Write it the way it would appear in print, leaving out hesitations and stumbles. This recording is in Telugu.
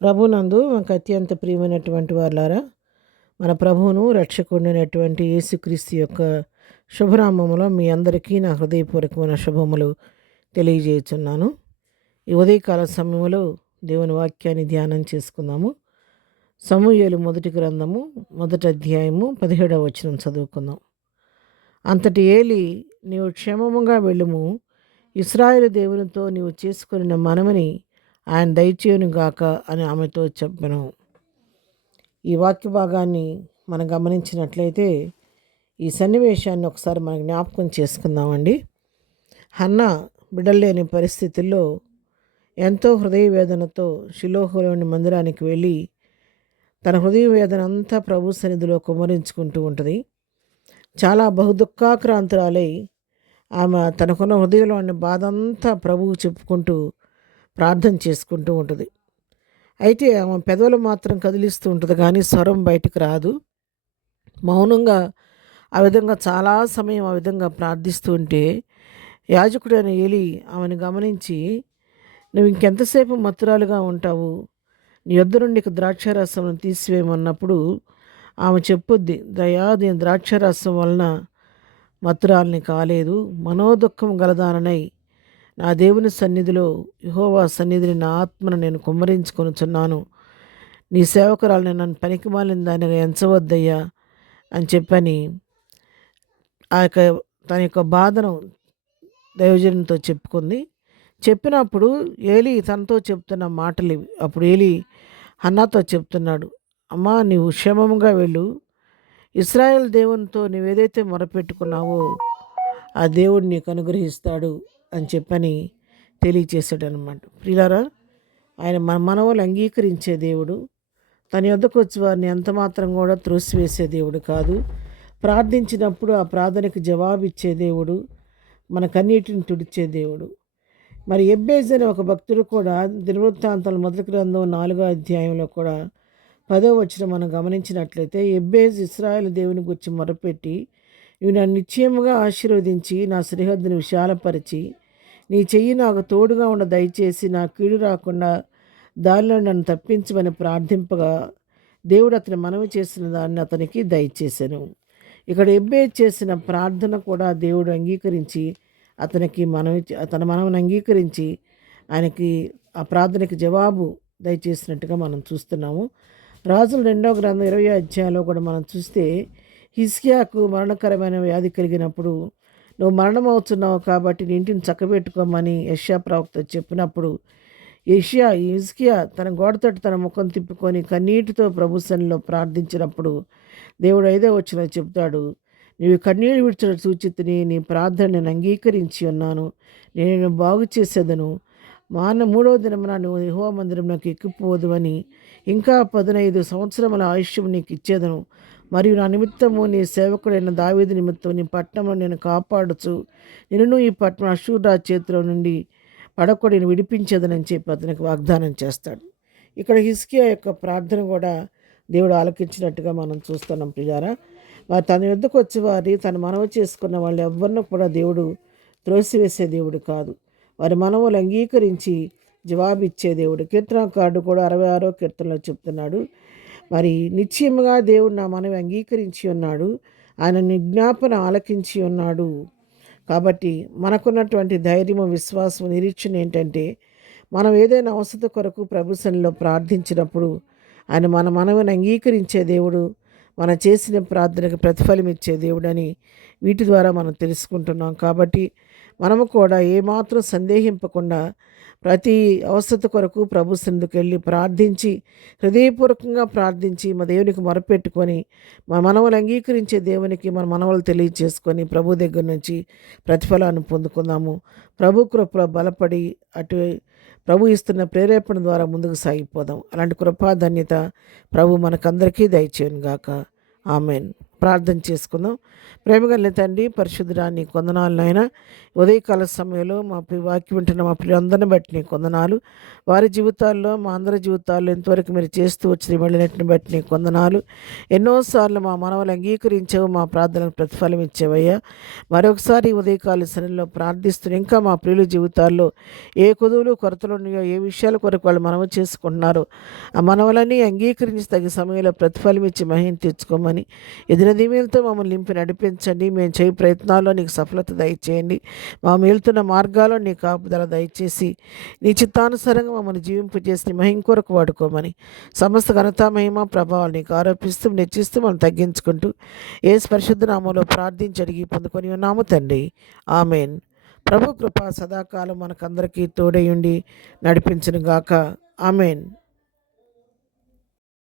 ప్రభునందు మాకు అత్యంత ప్రియమైనటువంటి వాళ్ళారా, మన ప్రభువును రక్షకుడైనటువంటి యేసుక్రీస్తు యొక్క శుభనామములో మీ అందరికీ నా హృదయపూర్వకమైన శుభములు తెలియజేయుచున్నాను. ఈ ఉదయకాల సమయంలో దేవుని వాక్యాన్ని ధ్యానం చేసుకుందాము. సమూయేలు మొదటి గ్రంథము మొదటి అధ్యాయము 17వ వచనం చదువుకుందాం. అంతటి ఏలి, నీవు క్షేమముగా వెళ్ళుము, ఇశ్రాయేలు దేవునితో నీవు చేసుకున్న మనమని ఆయన దయచేయును గాక అని ఆమెతో చెప్పాను. ఈ వాక్య భాగాన్ని మనం గమనించినట్లయితే ఈ సన్నివేశాన్ని ఒకసారి మనం జ్ఞాపకం చేసుకుందామండి. హన్నా బిడ్డలు లేని పరిస్థితుల్లో ఎంతో హృదయ వేదనతో షిలోహులోని మందిరానికి వెళ్ళి తన హృదయ వేదన అంతా ప్రభు సన్నిధిలో కుమ్మరించుకుంటూ ఉంటుంది. చాలా బహుదుఃఖాక్రాంతురాలై ఆమె తనకున్న హృదయంలోని బాధ అంతా ప్రభువు చెప్పుకుంటూ ప్రార్థన చేసుకుంటూ ఉంటుంది. అయితే ఆమె పెదవులు మాత్రం కదిలిస్తూ ఉంటుంది, కానీ స్వరం బయటికి రాదు. మౌనంగా ఆ విధంగా చాలా సమయం ఆ విధంగా ప్రార్థిస్తూ ఉంటే యాజకుడైన ఏలి ఆమెను గమనించి, నువ్వు ఇంకెంతసేపు మత్తురాలుగా ఉంటావు, నీ యొద్ద నుండి ద్రాక్షారసం తీసివేయమన్నప్పుడు ఆమె చెప్పుద్ది, దయా నేను ద్రాక్షారసం వలన మత్తురాలని కాలేదు, మనోదుఖం గలదాననై నా దేవుని సన్నిధిలో యెహోవా సన్నిధిని నా ఆత్మను నేను కుమ్మరించుకొనుచున్నాను. నీ సేవకురాలని నన్ను పనికిమాలిన దానిగా ఎంచవద్దయ్యా అని చెప్పని తన యొక్క బాధను దైవజనునితో చెప్పుకుంది. చెప్పినప్పుడు ఏలి తనతో చెప్తున్న మాటలు ఇవి. అప్పుడు ఏలి హన్నాతో చెప్తున్నాడు, అమ్మా నీవు క్షేమముగా వెళ్ళు, ఇశ్రాయేల్ దేవునితో నువ్వేదైతే మొరపెట్టుకున్నావో ఆ దేవుడు నీకు అనుగ్రహిస్తాడు అని చెప్పని తెలియచేశాడు అనమాట. ప్రియులారా, ఆయన మన మనవులు అంగీకరించే దేవుడు. తన యొద్దకు వచ్చి వారిని ఎంత మాత్రం కూడా త్రోసివేసే దేవుడు కాదు. ప్రార్థించినప్పుడు ఆ ప్రార్థనకు జవాబిచ్చే దేవుడు, మన కన్నీటిని తుడిచే దేవుడు. మరి ఎబ్బేజ్ అనే ఒక భక్తుడు కూడా దినవృత్తాంతాల మొదటి గ్రంథం 4వ అధ్యాయంలో కూడా 10వ వచనం మనం గమనించినట్లయితే, ఎబ్బేజ్ ఇశ్రాయేలు దేవుని గురించి మొరపెట్టి, నువ్వు నన్ను నిశ్చయముగా ఆశీర్వదించి నా సరిహద్దును విశాలపరిచి నీ చెయ్యి నాకు తోడుగా ఉండ దయచేసి నా కీడు రాకుండా దానిలో నన్ను తప్పించమని ప్రార్థింపగా దేవుడు అతని మనవి చేసిన దాన్ని అతనికి దయచేశాను. ఇక్కడ ఎబ్బేజ్ చేసిన ప్రార్థన కూడా దేవుడు అంగీకరించి అతనికి తన మనవిని అంగీకరించి ఆయనకి ఆ ప్రార్థనకి జవాబు దయచేసినట్టుగా మనం చూస్తున్నాము. రాజుల 2వ గ్రంథం 20వ అధ్యాయంలో కూడా మనం చూస్తే, హిజ్కియాకు మరణకరమైన వ్యాధి కలిగినప్పుడు నువ్వు మరణమవుతున్నావు కాబట్టి నీ ఇంటిని చక్కబెట్టుకోమని యెషయా ప్రవక్త చెప్పినప్పుడు హిజ్కియా తన గోడతోటి తన ముఖం తిప్పుకొని కన్నీటితో ప్రభు సన్నిధిలో ప్రార్థించినప్పుడు దేవుడు 5వ వచనంలో చెప్తాడు, నీవు కన్నీళ్ళు విడిచిన సూచితిని, నీ ప్రార్థన నేను అంగీకరించి ఉన్నాను, నేను బాగు చేసేదను, 3వ దినమున నువ్వు యెహోవా మందిరంలోకి ఎక్కిపోదు అని, ఇంకా 15 సంవత్సరముల ఆయుష్యం నీకు ఇచ్చేదను, మరియు నా నిమిత్తము నీ సేవకుడైన దావీదు నిమిత్తం నీ పట్టణంలో నేను కాపాడుచు నిన్ను ఈ పట్టణం అష్షూరు రాజు చేతిలో నుండి పడకొడిని విడిపించేదనని చెప్పి అతనికి వాగ్దానం చేస్తాడు. ఇక్కడ హిజ్కియా యొక్క ప్రార్థన కూడా దేవుడు ఆలకించినట్టుగా మనం చూస్తున్నాం. ప్రియారా, మరి తన యొద్దకు వచ్చి వారి తను మనవి చేసుకున్న వాళ్ళు ఎవరిని కూడా దేవుడు త్రోసివేసే దేవుడు కాదు. వారి మనవులు అంగీకరించి జవాబిచ్చే దేవుడు. కీర్తనకారుడు కూడా 66వ కీర్తనలో చెప్తున్నాడు, మరి నిశ్చయముగా దేవుడు నా మనవి అంగీకరించి ఉన్నాడు, ఆయన విజ్ఞాపన ఆలకించి ఉన్నాడు. కాబట్టి మనకున్నటువంటి ధైర్యము, విశ్వాసం, నిరీక్షణ ఏంటంటే, మనం ఏదైనా అవసరం కొరకు ప్రభు సన్నిధిలో ప్రార్థించినప్పుడు ఆయన మన మనవిని అంగీకరించే దేవుడు, మనం చేసిన ప్రార్థనకు ప్రతిఫలం ఇచ్చే దేవుడని వీటి ద్వారా మనం తెలుసుకుంటున్నాం. కాబట్టి మనము కూడా ఏమాత్రం సందేహింపకుండా ప్రతి అవసరత కొరకు ప్రభు సన్నిధికి వెళ్ళి ప్రార్థించి, హృదయపూర్వకంగా ప్రార్థించి మా దేవునికి మొరపెట్టుకొని మా మనవలు అంగీకరించే దేవునికి మన మనవలు తెలియచేసుకొని ప్రభు దగ్గర నుంచి ప్రతిఫలాన్ని పొందుకుందాము. ప్రభు కృపలో బలపడి అటు ప్రభు ఇస్తున్న ప్రేరేపణ ద్వారా ముందుకు సాగిపోదాం. అలాంటి కృపా ధన్యత ప్రభు మనకందరికీ దయచేయును గాక. ఆమెన్. ప్రార్థన చేసుకుందాం. ప్రేమగల తండ్రి, పరిశుద్ధుడా, నీ కొందనాలు నాయన. ఉదయకాల సమయంలో వాక్యం వింటున్న మా పిల్లలందరిని బట్టి నీ కొందనాలు. వారి జీవితాల్లో, మా అందరి జీవితాల్లో ఇంతవరకు మీరు చేస్తూ వచ్చిన వెళ్ళినట్టుని బట్టి నీ కొందనాలు. ఎన్నోసార్లు మా మనవలు అంగీకరించావు, మా ప్రార్థనకు ప్రతిఫలం ఇచ్చేవయ్యా. మరొకసారి ఉదయకాల సమయంలో ప్రార్థిస్తూ ఇంకా మా ప్రియుల జీవితాల్లో ఏ కొదువులు కొరతలు ఉన్నాయో, ఏ విషయాల కొరకు వాళ్ళు మనవి చేసుకుంటున్నారో ఆ మనవలన్నీ అంగీకరించి తగిన సమయంలో ప్రతిఫలం ఇచ్చి మహిమ తెచ్చుకోమని ఎదిన దీవెనలతో మమ్మల్ని నింపి నడిపించండి. మేము చేయ ప్రయత్నాల్లో నీకు సఫలత దయచేయండి. మా వెళ్తున్న మార్గాల్లో నీ కాపుదల దయచేసి నీ చిత్తానుసారంగా మమ్మల్ని జీవింపజేసి నీ మహిమ కొరకు వాడుకోమని సమస్త ఘనత మహిమ ప్రభావాలు నీకు ఆరోపిస్తూ నెచ్చిస్తూ మనం తగ్గించుకుంటూ యేసు పరిశుద్ధ నామంలో ప్రార్థించి అడిగి పొందుకొని ఉన్నాము తండ్రి. ఆమెన్. ప్రభు కృప సదాకాలం మనకందరికీ తోడయుండి నడిపించును గాక. ఆమెన్.